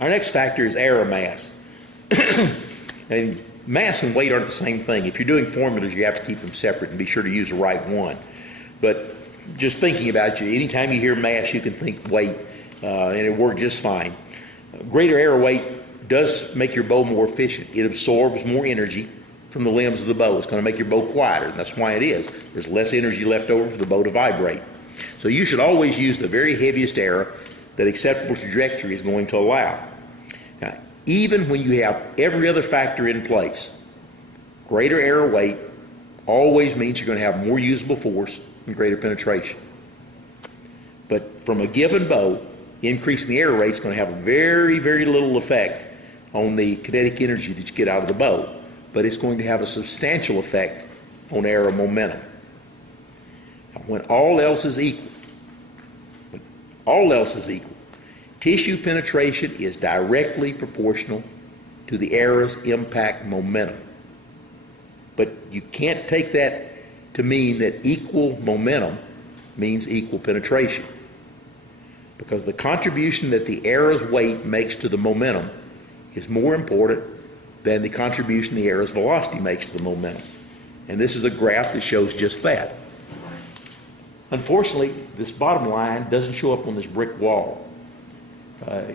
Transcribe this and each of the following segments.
Our next factor is air mass. And mass and weight aren't the same thing. If you're doing formulas, you have to keep them separate and be sure to use the right one. But just thinking about you, anytime you hear mass, you can think weight, and it worked just fine. Greater air weight does make your bow more efficient. It absorbs more energy from the limbs of the bow. It's going to make your bow quieter, and that's why it is. There's less energy left over for the bow to vibrate. So you should always use the very heaviest arrow that acceptable trajectory is going to allow. Now, even when you have every other factor in place, greater arrow weight always means you're going to have more usable force and greater penetration. But from a given bow, increasing the arrow rate is going to have a very, very little effect on the kinetic energy that you get out of the bow, but it's going to have a substantial effect on arrow momentum. Now, when all else is equal, tissue penetration is directly proportional to the arrow's impact momentum. But you can't take that to mean that equal momentum means equal penetration, because the contribution that the arrow's weight makes to the momentum is more important than the contribution the arrow's velocity makes to the momentum. And this is a graph that shows just that. Unfortunately, this bottom line doesn't show up on this brick wall.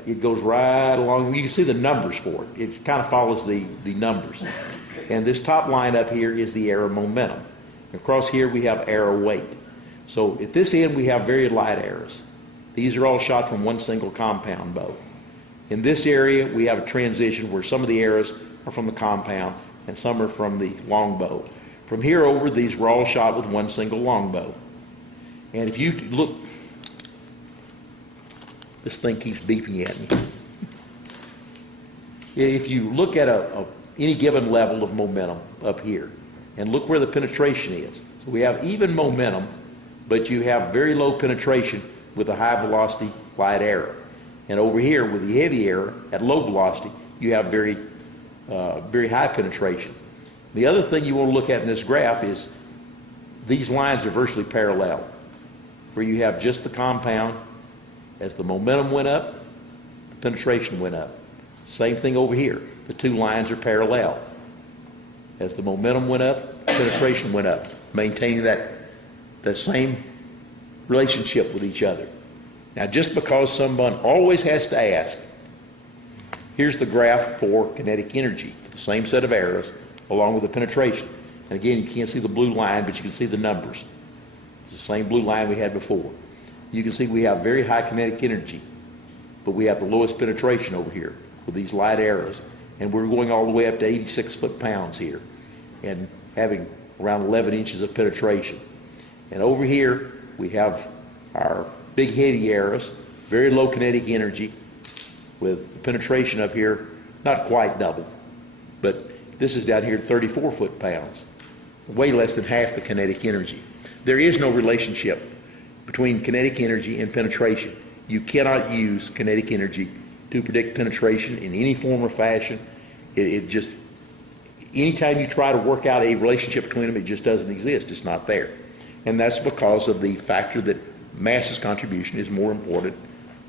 It goes right along. You can see the numbers for it. It kind of follows the numbers. And this top line up here is the arrow momentum. Across here we have arrow weight. So at this end we have very light arrows. These are all shot from one single compound bow. In this area we have a transition where some of the arrows are from the compound and some are from the longbow. From here over, these were all shot with one single longbow. And if you look, this thing keeps beeping at me. If you look at any given level of momentum up here and look where the penetration is. So we have even momentum, but you have very low penetration with a high velocity light arrow. And over here with the heavy arrow at low velocity, you have very high penetration. The other thing you want to look at in this graph is these lines are virtually parallel, where you have just the compound. As the momentum went up, the penetration went up. Same thing over here. The two lines are parallel. As the momentum went up, penetration went up, maintaining that same relationship with each other. Now, just because someone always has to ask, here's the graph for kinetic energy for the same set of arrows along with the penetration. And again, you can't see the blue line, but you can see the numbers. It's the same blue line we had before. You can see we have very high kinetic energy, but we have the lowest penetration over here with these light arrows. And we're going all the way up to 86 foot-pounds here and having around 11 inches of penetration. And over here, we have our big heavy arrows, very low kinetic energy, with penetration up here not quite double, but this is down here 34 foot-pounds, way less than half the kinetic energy. There is no relationship between kinetic energy and penetration. You cannot use kinetic energy to predict penetration in any form or fashion. It just, anytime you try to work out a relationship between them, it just doesn't exist. It's not there. And that's because of the factor that mass's contribution is more important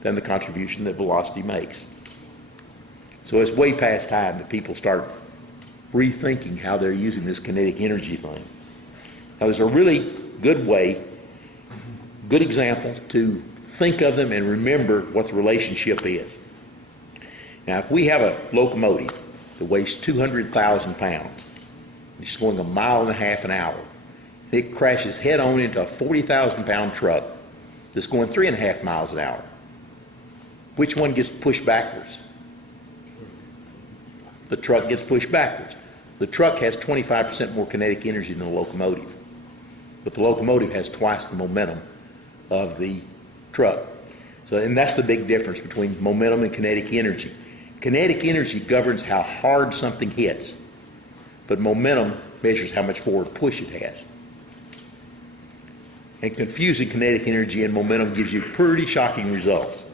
than the contribution that velocity makes. So it's way past time that people start rethinking how they're using this kinetic energy thing. Now, there's a really good way, good example to think of them and remember what the relationship is. Now, if we have a locomotive that weighs 200,000 pounds, it's going 1.5 miles an hour, it crashes head-on into a 40,000-pound truck that's going 3.5 miles an hour. Which one gets pushed backwards? The truck gets pushed backwards. The truck has 25% more kinetic energy than the locomotive, but the locomotive has twice the momentum of the truck. So, and that's the big difference between momentum and kinetic energy. Kinetic energy governs how hard something hits, but momentum measures how much forward push it has. And confusing kinetic energy and momentum gives you pretty shocking results.